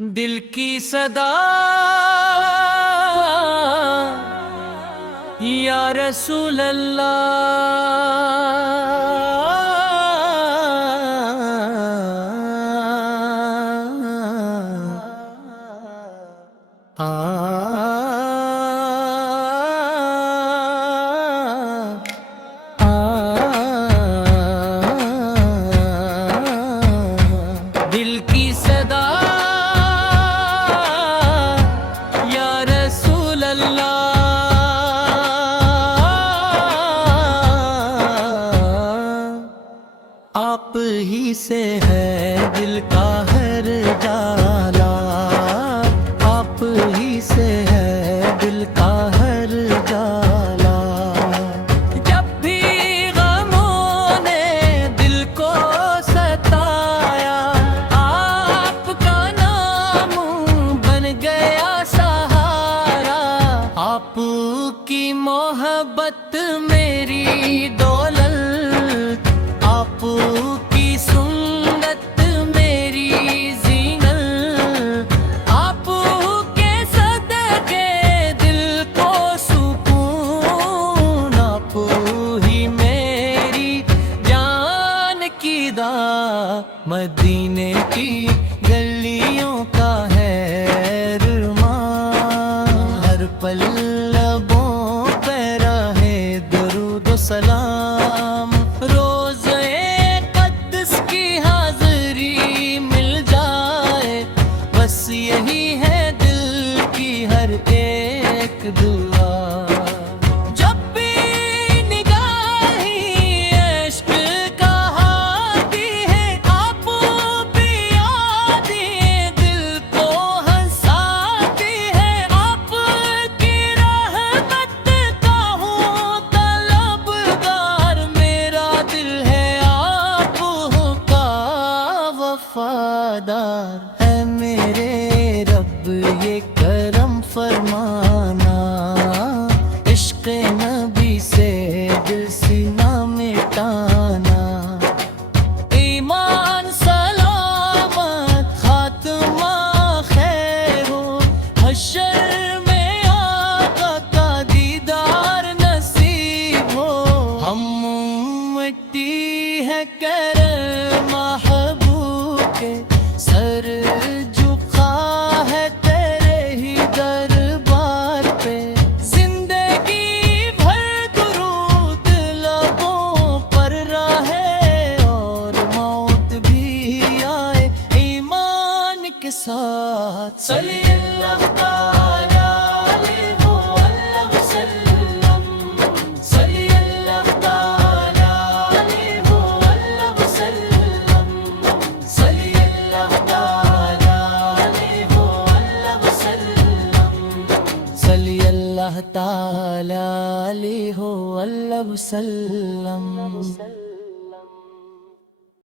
دل کی صدا یا رسول دل کی صدا یا رسول اللہ، آپ ہی سے ہے دل کا ہر جالا، آپ ہی سے ہے دل کا ہر جالا۔ جب بھی غموں نے دل کو ستایا، آپ کا نام بن گیا سہارا۔ آپ کی محبت میری دولت، آپ کی سنت میری زینت، آپ کے صدقے دل کو سکون، آپ ہی میری جان کی داء، مدینے کی گلیوں کا ہے رحمان، ہر پل لبوں پہ رہے درود و سلام، بس یہی ہے دل کی ہر ایک دعا۔ جب بھی نگاہیں عشق کا ہادی ہے، آپ بھی یادیں دل کو ہنساتی ہے، آپ کی رحمت کا ہوں طلبگار، میرا دل ہے آپ کا وفادار۔ میرے رب یہ کرم فرمانا، عشق نبی سے دل سینہ مٹانا، ایمان سلامت خاتمہ خیر ہو، حشر میں آقا کا دیدار نصیب ہو، ہم مٹی ہے کرم محبوب کے، سر جھکا ہے تیرے ہی دربار پہ، زندگی بھر درود لبوں پر رہے، اور موت بھی آئے ایمان کے ساتھ۔ صلی اللہ تعالی علیہ وسلم، صلی اللہ تعالی علیہ وسلم، صلی اللہ صلی اللہ تعالی علیہ وسلم۔